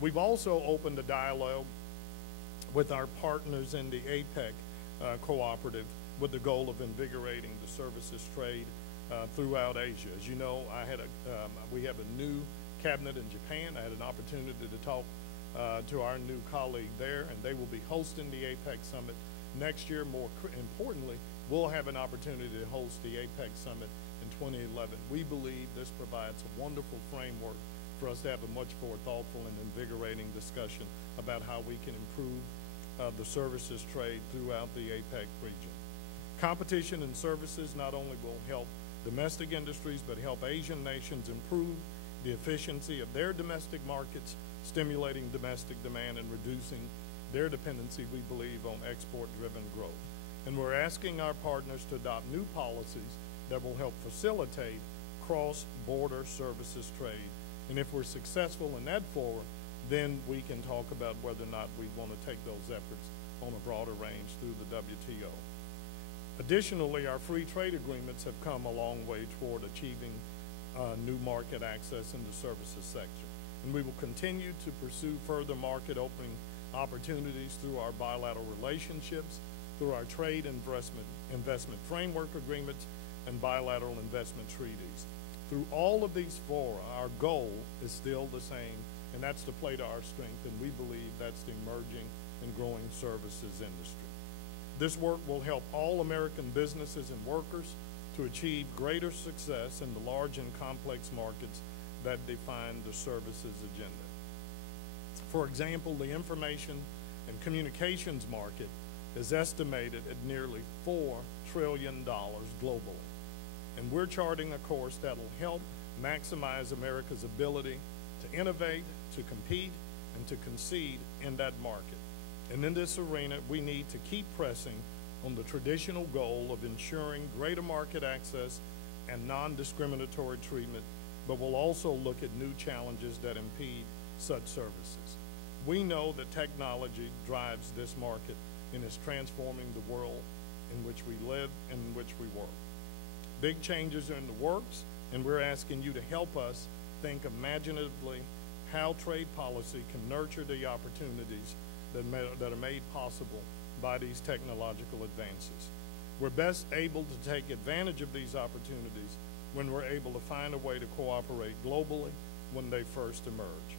We've also opened a dialogue with our partners in the APEC cooperative with the goal of invigorating the services trade throughout Asia. As you know, we have a new cabinet in Japan. I had an opportunity to talk to our new colleague there, and they will be hosting the APEC Summit next year. More importantly, we'll have an opportunity to host the APEC Summit in 2011. We believe this provides a wonderful framework for us to have a much more thoughtful and invigorating discussion about how we can improve the services trade throughout the APEC region. Competition in services not only will help domestic industries, but help Asian nations improve the efficiency of their domestic markets, stimulating domestic demand and reducing their dependency, we believe, on export-driven growth. And we're asking our partners to adopt new policies that will help facilitate cross-border services trade. And if we're successful in that forum, then we can talk about whether or not we want to take those efforts on a broader range through the WTO. Additionally, our free trade agreements have come a long way toward achieving new market access in the services sector. And we will continue to pursue further market opening opportunities through our bilateral relationships, through our trade investment framework agreements, and bilateral investment treaties. Through all of these fora, our goal is still the same, and that's to play to our strength, and we believe that's the emerging and growing services industry. This work will help all American businesses and workers to achieve greater success in the large and complex markets that define the services agenda. For example, the information and communications market is estimated at nearly $4 trillion globally. And we're charting a course that will help maximize America's ability to innovate, to compete, and to concede in that market. And in this arena, we need to keep pressing on the traditional goal of ensuring greater market access and non-discriminatory treatment, but we'll also look at new challenges that impede such services. We know that technology drives this market and is transforming the world in which we live and in which we work. Big changes are in the works, and we're asking you to help us think imaginatively how trade policy can nurture the opportunities that are made possible by these technological advances. We're best able to take advantage of these opportunities when we're able to find a way to cooperate globally when they first emerge.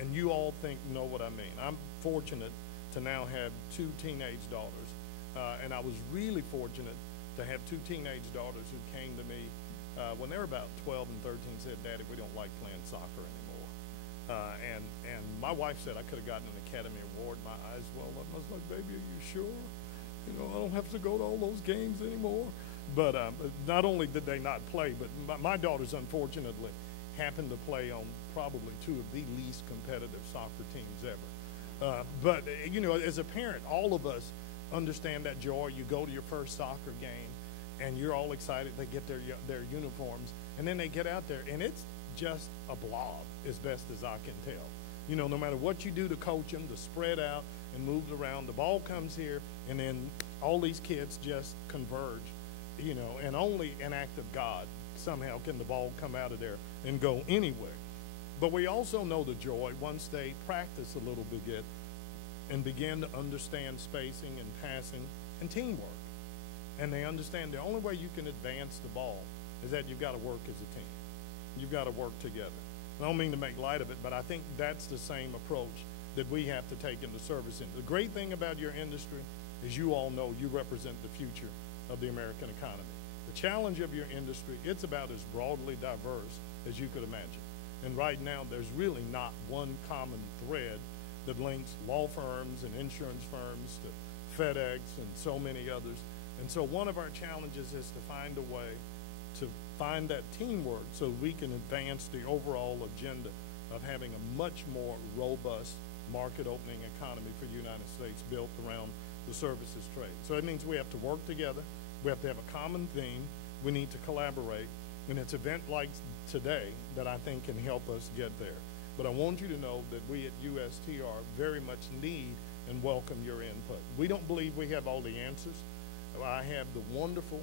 And you all know what I mean. I'm fortunate to now have two teenage daughters, and I was really fortunate to have two teenage daughters who came to me when they were about 12 and 13 and said, "Daddy, we don't like playing soccer anymore." And my wife said I could have gotten an Academy Award. My eyes welled up. I was like, "Baby, are you sure? You know, I don't have to go to all those games anymore." But not only did they not play, but my daughters, unfortunately, happened to play on probably two of the least competitive soccer teams ever. But, you know, as a parent, all of us understand that joy. You go to your first soccer game, and you're all excited. They get their uniforms, and then they get out there, and it's just a blob, as best as I can tell. You know, no matter what you do to coach them, to spread out and move around, the ball comes here, and then all these kids just converge, you know, and only an act of God somehow can the ball come out of there and go anywhere. But we also know the joy once they practice a little bit and begin to understand spacing and passing and teamwork. And they understand the only way you can advance the ball is that you've got to work as a team. You've got to work together. I don't mean to make light of it, but I think that's the same approach that we have to take in the service industry. The great thing about your industry is you all know you represent the future of the American economy. The challenge of your industry, it's about as broadly diverse as you could imagine. And right now, there's really not one common thread that links law firms and insurance firms to FedEx and so many others. And so one of our challenges is to find a way to find that teamwork so we can advance the overall agenda of having a much more robust market opening economy for the United States built around the services trade. So that means we have to work together. We have to have a common theme. We need to collaborate. And it's an event like today that I think can help us get there. But I want you to know that we at USTR very much need and welcome your input. We don't believe we have all the answers. I have the wonderful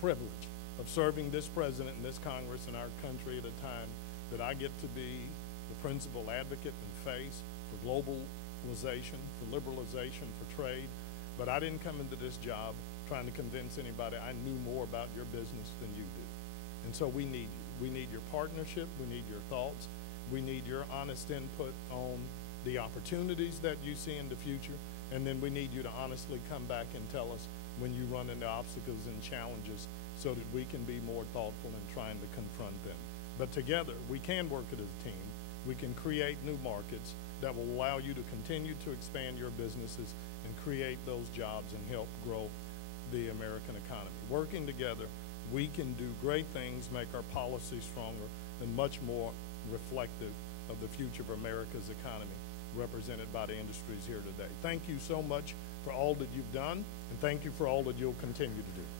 privilege of serving this president and this Congress and our country at a time that I get to be the principal advocate and face for globalization, for liberalization, for trade. But I didn't come into this job trying to convince anybody I knew more about your business than you do. And so we need you. We need your partnership. We need your thoughts. We need your honest input on the opportunities that you see in the future. And then we need you to honestly come back and tell us when you run into obstacles and challenges so that we can be more thoughtful in trying to confront them. But together, we can work as a team. We can create new markets that will allow you to continue to expand your businesses and create those jobs and help grow the American economy. Working together, we can do great things, make our policy stronger, and much more reflective of the future of America's economy represented by the industries here today. Thank you so much for all that you've done, and thank you for all that you'll continue to do.